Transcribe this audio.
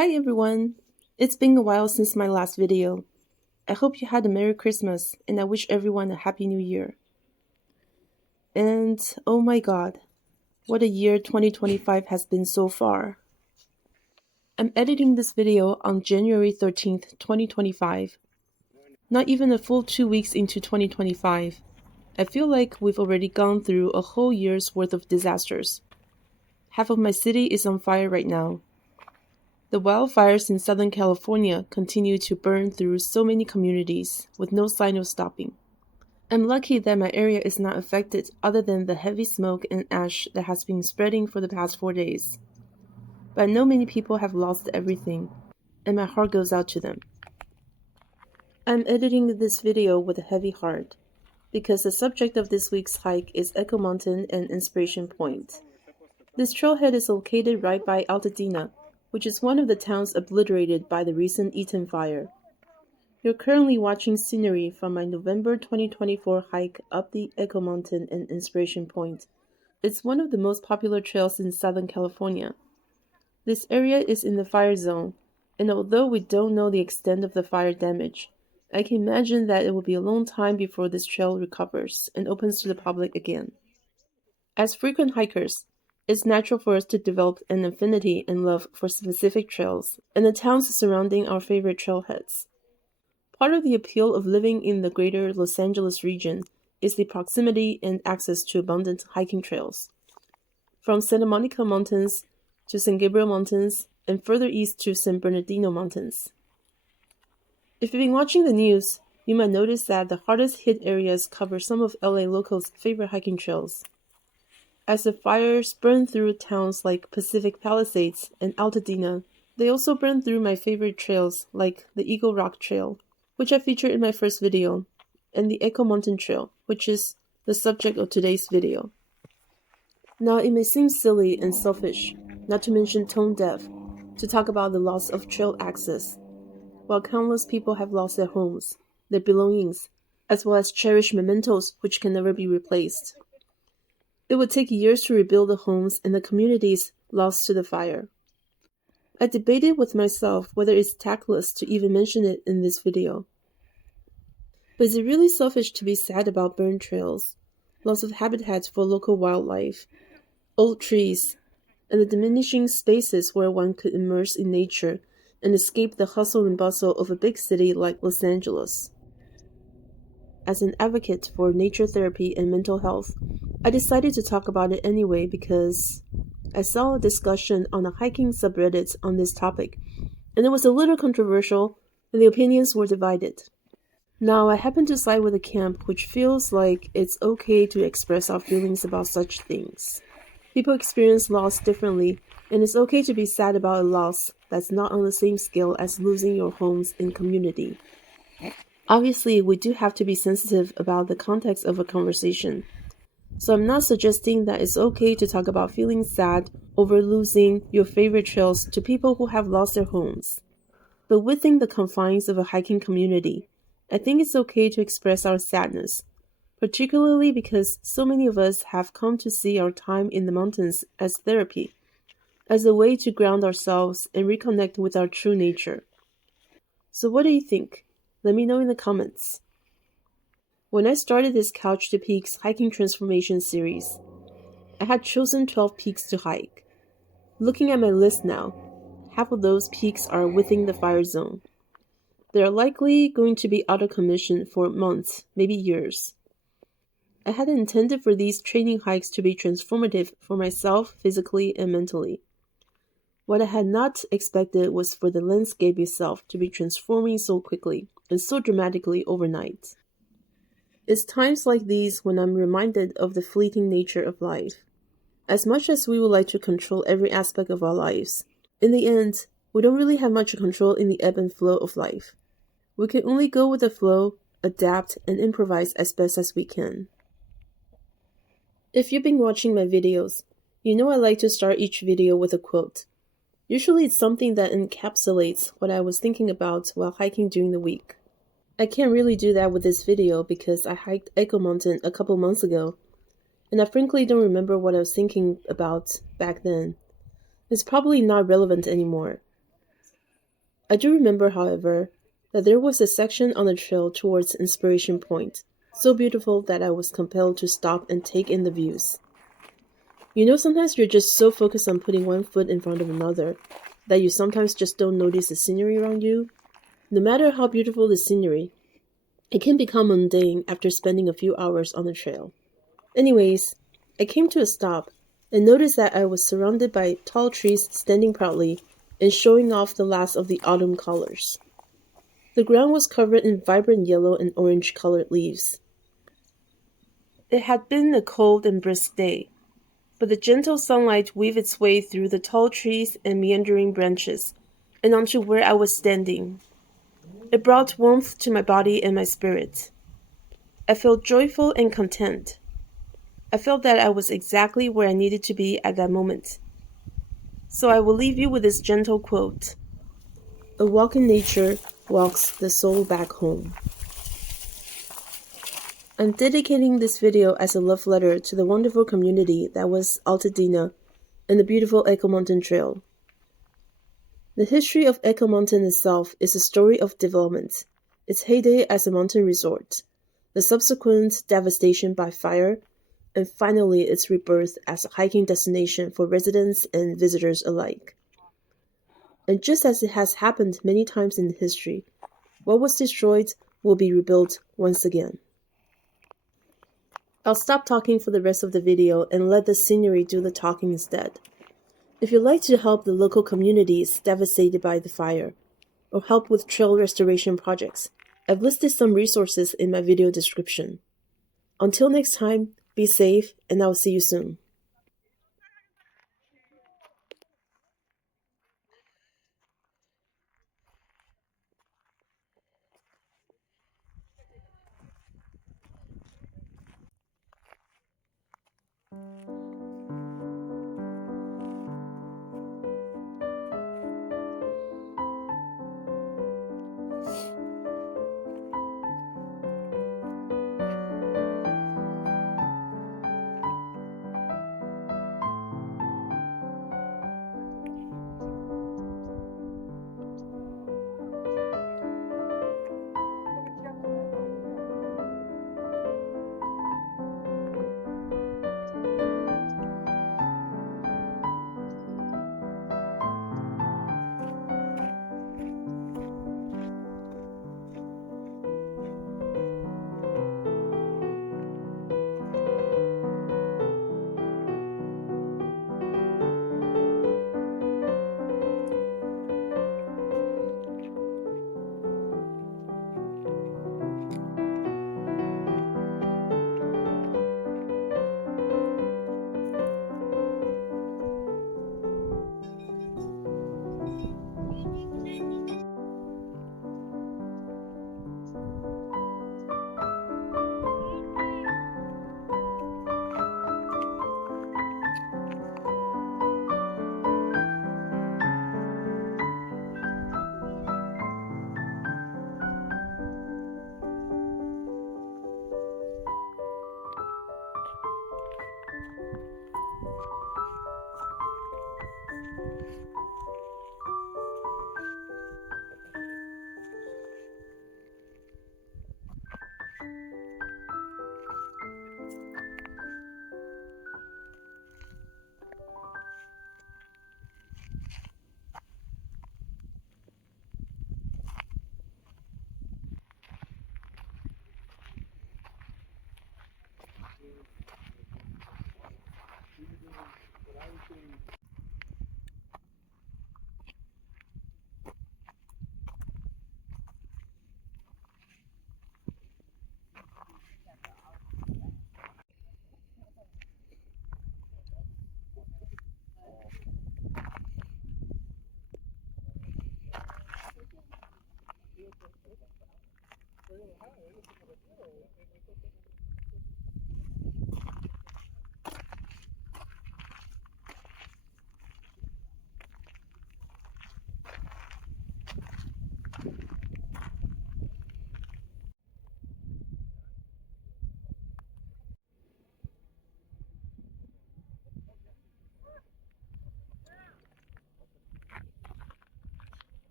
Hi everyone! It's been a while since my last video. I hope you had a Merry Christmas and I wish everyone a Happy New Year. And oh my god, what a year 2025 has been so far. I'm editing this video on January 13th, 2025. Not even a full 2 weeks into 2025. I feel like we've already gone through a whole year's worth of disasters. Half of my city is on fire right now. The wildfires in Southern California continue to burn through so many communities with no sign of stopping. I'm lucky that my area is not affected other than the heavy smoke and ash that has been spreading for the past 4 days. But I know many people have lost everything, and my heart goes out to them. I'm editing this video with a heavy heart, because the subject of this week's hike is Echo Mountain and Inspiration Point. This trailhead is located right by Altadena, which is one of the towns obliterated by the recent Eaton Fire. You're currently watching scenery from my November 2024 hike up the Echo Mountain and Inspiration Point. It's one of the most popular trails in Southern California. This area is in the fire zone, and although we don't know the extent of the fire damage, I can imagine that it will be a long time before this trail recovers and opens to the public again. As frequent hikers, it's natural for us to develop an affinity and love for specific trails and the towns surrounding our favorite trailheads. Part of the appeal of living in the greater Los Angeles region is the proximity and access to abundant hiking trails. From Santa Monica Mountains to San Gabriel Mountains and further east to San Bernardino Mountains. If you've been watching the news, you might notice that the hardest hit areas cover some of LA locals' favorite hiking trails. As the fires burn through towns like Pacific Palisades and Altadena, they also burn through my favorite trails like the Eagle Rock Trail, which I featured in my first video, and the Echo Mountain Trail, which is the subject of today's video. Now, it may seem silly and selfish, not to mention tone deaf, to talk about the loss of trail access, while countless people have lost their homes, their belongings, as well as cherished mementos which can never be replaced. It would take years to rebuild the homes and the communities lost to the fire. I debated with myself whether it's tactless to even mention it in this video. But is it really selfish to be sad about burned trails, loss of habitats for local wildlife, old trees, and the diminishing spaces where one could immerse in nature and escape the hustle and bustle of a big city like Los Angeles? As an advocate for nature therapy and mental health, I decided to talk about it anyway because I saw a discussion on a hiking subreddit on this topic, and it was a little controversial, and the opinions were divided. Now, I happen to side with a camp which feels like it's okay to express our feelings about such things. People experience loss differently, and it's okay to be sad about a loss that's not on the same scale as losing your homes and community. Obviously, we do have to be sensitive about the context of a conversation. So I'm not suggesting that it's okay to talk about feeling sad over losing your favorite trails to people who have lost their homes. But within the confines of a hiking community, I think it's okay to express our sadness, particularly because so many of us have come to see our time in the mountains as therapy, as a way to ground ourselves and reconnect with our true nature. So what do you think? Let me know in the comments. When I started this Couch to Peaks hiking transformation series, I had chosen 12 peaks to hike. Looking at my list now, half of those peaks are within the fire zone. They are likely going to be out of commission for months, maybe years. I had intended for these training hikes to be transformative for myself physically and mentally. What I had not expected was for the landscape itself to be transforming so quickly and so dramatically overnight. It's times like these when I'm reminded of the fleeting nature of life. As much as we would like to control every aspect of our lives, in the end, we don't really have much control in the ebb and flow of life. We can only go with the flow, adapt, and improvise as best as we can. If you've been watching my videos, you know I like to start each video with a quote. Usually it's something that encapsulates what I was thinking about while hiking during the week. I can't really do that with this video because I hiked Echo Mountain a couple months ago, and I frankly don't remember what I was thinking about back then. It's probably not relevant anymore. I do remember, however, that there was a section on the trail towards Inspiration Point, so beautiful that I was compelled to stop and take in the views. You know, sometimes you're just so focused on putting one foot in front of another that you sometimes just don't notice the scenery around you. No matter how beautiful the scenery, it can become mundane after spending a few hours on the trail. Anyways, I came to a stop and noticed that I was surrounded by tall trees standing proudly and showing off the last of the autumn colors. The ground was covered in vibrant yellow and orange colored leaves. It had been a cold and brisk day, but the gentle sunlight weaved its way through the tall trees and meandering branches and onto where I was standing. It brought warmth to my body and my spirit. I felt joyful and content. I felt that I was exactly where I needed to be at that moment. So I will leave you with this gentle quote. A walk in nature walks the soul back home. I'm dedicating this video as a love letter to the wonderful community that was Altadena and the beautiful Echo Mountain Trail. The history of Echo Mountain itself is a story of development, its heyday as a mountain resort, the subsequent devastation by fire, and finally its rebirth as a hiking destination for residents and visitors alike. And just as it has happened many times in history, what was destroyed will be rebuilt once again. I'll stop talking for the rest of the video and let the scenery do the talking instead. If you'd like to help the local communities devastated by the fire, or help with trail restoration projects, I've listed some resources in my video description. Until next time, be safe, and I'll see you soon.